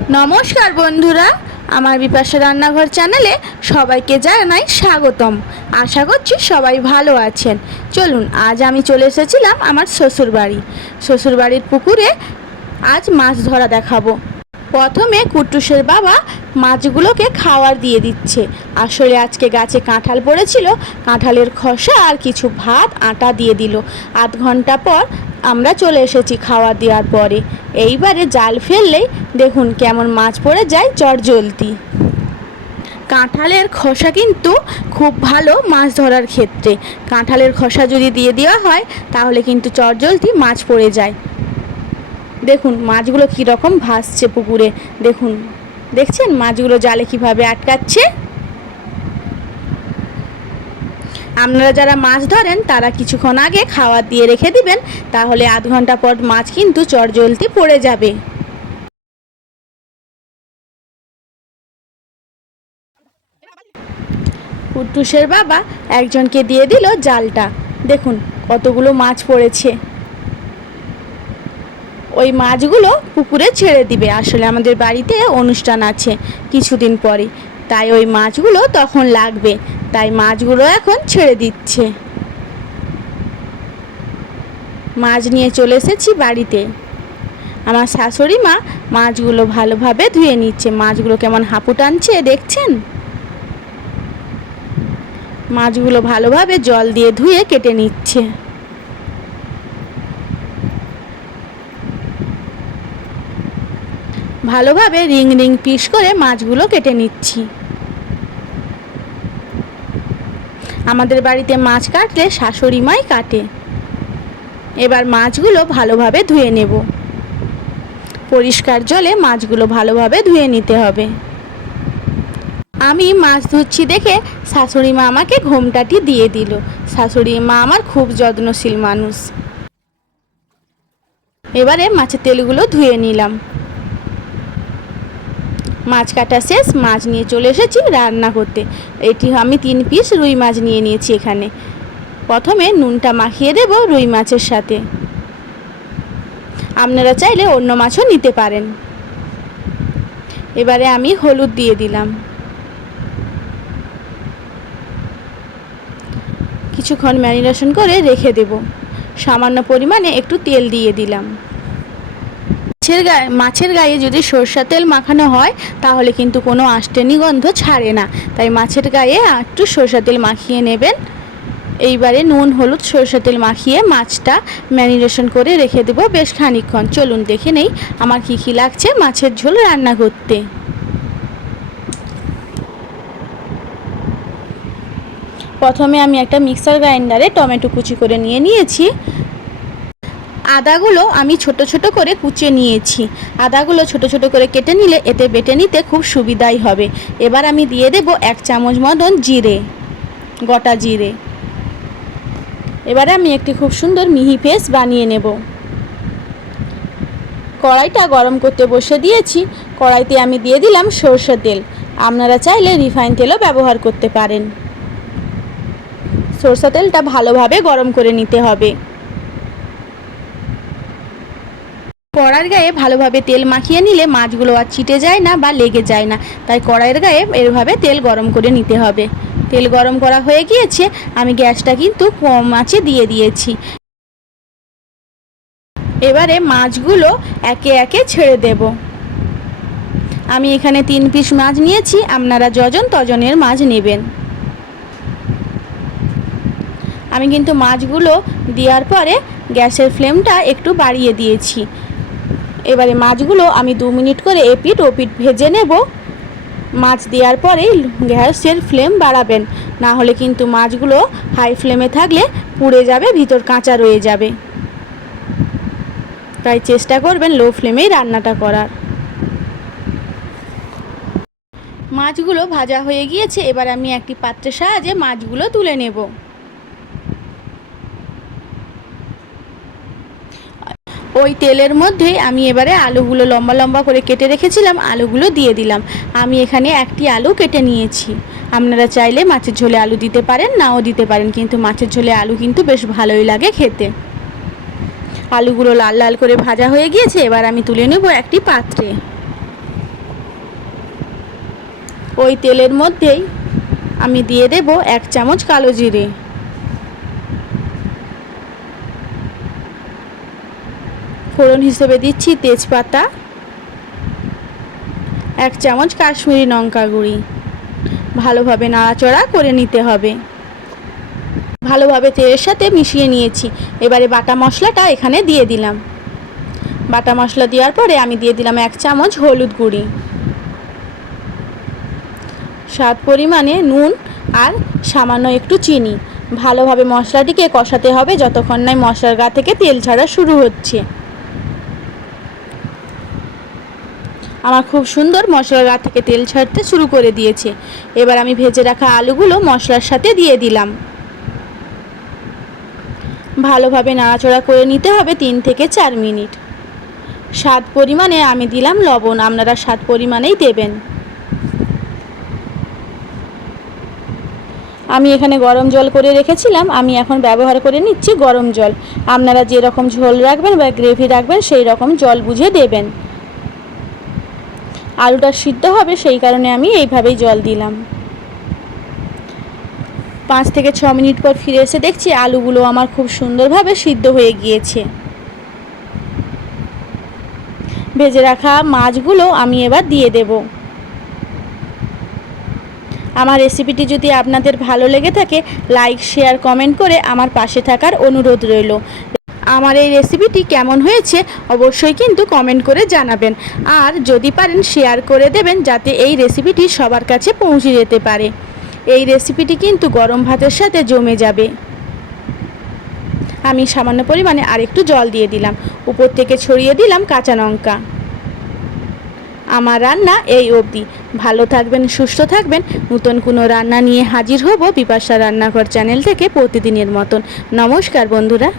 নমস্কার বন্ধুরা, আমার বিপাশা রান্নাঘর চ্যানেলে সবাইকে জানাই স্বাগতম। আশা করছি সবাই ভালো আছেন। চলুন, আজ আমি চলে এসেছিলাম আমার শ্বশুরবাড়ি। শ্বশুরবাড়ির পুকুরে আজ মাছ ধরা দেখাবো। প্রথমে কুট্টুসের বাবা মাছগুলোকে খাওয়ার দিয়ে দিচ্ছে। আসলে আজকে গাছে কাঁঠাল পড়েছিল, কাঁঠালের খসা আর কিছু ভাত, আটা দিয়ে দিল। আধ ঘণ্টা পর আমরা চলে এসেছি খাওয়া দেওয়ার পরে। এইবারে জাল ফেললেই দেখুন কেমন মাছ পড়ে যায় চটজলতি কাঁঠালের খোসা কিন্তু খুব ভালো মাছ ধরার ক্ষেত্রে। কাঁঠালের খোসা যদি দিয়ে দেওয়া হয়, তাহলে কিন্তু চটজলতি মাছ পড়ে যায়। দেখুন মাছগুলো কীরকম ভাসছে পুকুরে। দেখুন, দেখছেন মাছগুলো জালে কীভাবে আটকাচ্ছে? আপনারা যারা মাছ ধরেন, তারা কিছুক্ষণ আগে খাবার দিয়ে রেখে দিবেন, তাহলে আধ ঘণ্টা পর মাছ কিন্তু চটজলতি পড়ে যাবে। কুট্টুসের বাবা একজনকে দিয়ে দিল জালটা। দেখুন, কতগুলো মাছ পড়েছে। ওই মাছগুলো পুকুরে ছেড়ে দিবে। আসলে আমাদের বাড়িতে অনুষ্ঠান আছে কিছুদিন পরে। তাই ওই মাছগুলো তখন লাগবে। তাই মাছগুলো এখন ছেড়ে দিচ্ছে। মাছ নিয়ে চলে এসেছি বাড়িতে। আমার শাশুড়ি মা মাছগুলো ভালোভাবে ধুয়ে নিচ্ছে। মাছগুলো কেমন হাঁপু টানছে দেখছেন? মাছগুলো ভালোভাবে জল দিয়ে ধুয়ে কেটে নিচ্ছে। ভালোভাবে রিং রিং পিস করে মাছগুলো কেটে নিচ্ছি। আমাদের বাড়িতে মাছ কাটলে শাশুড়ি মাই কাটে। এবার মাছগুলো ভালোভাবে ধুয়ে নেব। পরিষ্কার জলে মাছগুলো ভালোভাবে ধুয়ে নিতে হবে। আমি মাছ ধুচ্ছি দেখে শাশুড়ি মা আমাকে ঘোমটাটি দিয়ে দিল। শাশুড়ি মা আমার খুব যত্নশীল মানুষ। এবারে মাছের তেলগুলো ধুয়ে নিলাম। মাছ কাটা শেষ, মাছ নিয়ে চলে এসেছি রান্না করতে। এটি আমি তিন পিস রুই মাছ নিয়ে নিয়েছি এখানে। প্রথমে নুনটা মাখিয়ে দেব রুই মাছের সাথে। আপনারা চাইলে অন্য মাছও নিতে পারেন। এবারে আমি হলুদ দিয়ে দিলাম। কিছুক্ষণ ম্যারিনেশন করে রেখে দেব। সামান্য পরিমাণে একটু তেল দিয়ে দিলাম। মাছের গায়ে মাছের গায়ে যদি সরষা তেল মাখানো হয়, তাহলে কিন্তু কোনো আষ্টেনি গন্ধ ছাড়ে না। তাই মাছের গায়ে একটু সরষা তেল মাখিয়ে নেবেন। এইবারে নুন, হলুদ, সরষা তেল মাখিয়ে মাছটা ম্যারিনেশন করে রেখে দেবো বেশ খানিকক্ষণ। চলুন দেখে নেই আমার কী কী লাগছে মাছের ঝোল রান্না করতে। প্রথমে আমি একটা মিক্সার গ্রাইন্ডারে টমেটো কুচি করে নিয়ে নিয়েছি। আদাগুলো আমি ছোট ছোট করে কুচে নিয়েছি। আদাগুলো ছোট ছোট করে কেটে নিলে এতে বেটে নিতে খুব সুবিধাই হবে। এবার আমি দিয়ে দেব এক চামচ মতন জিরে, গোটা জিরে। এবারে আমি একটি খুব সুন্দর মিহি পেস্ট বানিয়ে নেব। কড়াইটা গরম করতে বসে দিয়েছি। কড়াইতে আমি দিয়ে দিলাম সর্ষের তেল। আপনারা চাইলে রিফাইন তেলও ব্যবহার করতে পারেন। সরষা তেলটা ভালোভাবে গরম করে নিতে হবে। কড়াইয়ের গায়ে ভালোভাবে তেল মাখিয়ে নিলে মাছগুলো আর চিটে যায় না বা লেগে যায় না। তাই কড়াইয়ের গায়ে এভাবে তেল গরম করে নিতে হবে। তেল গরম করা হয়ে গিয়েছে, আমি গ্যাসটা কিন্তু কম আঁচে দিয়ে দিয়েছি। এবারে মাছগুলো একে একে ছেড়ে দেব। আমি এখানে তিন পিস মাছ নিয়েছি, আপনারা যজন তজনের মাছ নেবেন। আমি কিন্তু মাছগুলো দেওয়ার পরে গ্যাসের ফ্লেমটা একটু বাড়িয়ে দিয়েছি। এবারে মাছগুলো আমি দু মিনিট করে এপিট ওপিট ভেজে নেব। মাছ দেওয়ার পরেই গ্যাসের ফ্লেম বাড়াবেন, না হলে কিন্তু মাছগুলো হাই ফ্লেমে থাকলে পুড়ে যাবে, ভিতর কাঁচা রয়ে যাবে। তাই চেষ্টা করবেন লো ফ্লেমেই রান্নাটা করার। মাছগুলো ভাজা হয়ে গিয়েছে, এবার আমি একটি পাত্রের সাহায্যে মাছগুলো তুলে নেব। ওই তেলের মধ্যে আমি এবারে আলুগুলো লম্বা লম্বা করে কেটে রেখেছিলাম, আলুগুলো দিয়ে দিলাম। আমি এখানে একটি আলু কেটে নিয়েছি। আপনারা চাইলে মাছের ঝোলে আলু দিতে পারেন, নাও দিতে পারেন, কিন্তু মাছের ঝোলে আলু কিন্তু বেশ ভালোই লাগে খেতে। আলুগুলো লাল লাল করে ভাজা হয়ে গিয়েছে, এবার আমি তুলে নেব একটি পাত্রে। ওই তেলের মধ্যেই আমি দিয়ে দেব এক চামচ কালো জিরে। ফোড়ন হিসেবে দিচ্ছি তেজপাতা, এক চামচ কাশ্মীরি লঙ্কা গুঁড়ি। ভালোভাবে নাড়াচড়া করে নিতে হবে। ভালোভাবে তেলের সাথে মিশিয়ে নিয়েছি। এবারে বাটা মশলাটা এখানে দিয়ে দিলাম। বাটা মশলা দেওয়ার পরে আমি দিয়ে দিলাম এক চামচ হলুদ গুঁড়ি। স্বাদ পরিমাণে নুন আর সামান্য একটু চিনি। ভালোভাবে মশলাটিকে কষাতে হবে যতক্ষণ না মশলার গা থেকে তেল ছাড়া শুরু হচ্ছে। আমার খুব সুন্দর মশলার গা থেকে তেল ছাড়তে শুরু করে দিয়েছে। এবার আমি ভেজে রাখা আলুগুলো মশলার সাথে দিয়ে দিলাম। ভালোভাবে নাড়াচড়া করে নিতে হবে তিন থেকে চার মিনিট। স্বাদ পরিমাণে আমি দিলাম লবণ, আপনারা স্বাদ পরিমাণেই দেবেন। আমি এখানে গরম জল করে রেখেছিলাম, আমি এখন ব্যবহার করে নিচ্ছি গরম জল। আপনারা যেরকম ঝোল রাখবেন বা গ্রেভি রাখবেন, সেই রকম জল বুঝে দেবেন। আলুটা সিদ্ধ হবে, সেই কারণে আমি এইভাবেই জল দিলাম। পাঁচ থেকে ছ মিনিট পর ফিরে এসে দেখছি আলুগুলো আমার খুব সুন্দরভাবে সিদ্ধ হয়ে গিয়েছে। ভেজে রাখা মাছগুলো আমি এবার দিয়ে দেব। আমার রেসিপিটি যদি আপনাদের ভালো লেগে থাকে, লাইক, শেয়ার, কমেন্ট করে আমার পাশে থাকার অনুরোধ রইল। আমার এই রেসিপিটি কেমন হয়েছে অবশ্যই কিন্তু কমেন্ট করে জানাবেন। আর যদি পারেন শেয়ার করে দেবেন যাতে এই রেসিপিটি সবার কাছে পৌঁছে যেতে পারে। এই রেসিপিটি কিন্তু গরম ভাতের সাথে জমে যাবে। আমি সামান্য পরিমাণে আরেকটু জল দিয়ে দিলাম। উপর থেকে ছড়িয়ে দিলাম কাঁচা লঙ্কা। আমার রান্না এই অবধি। ভালো থাকবেন, সুস্থ থাকবেন। নতুন কোনো রান্না নিয়ে হাজির হব বিপাশা রান্নাঘর চ্যানেল থেকে প্রতিদিনের মতন। নমস্কার বন্ধুরা।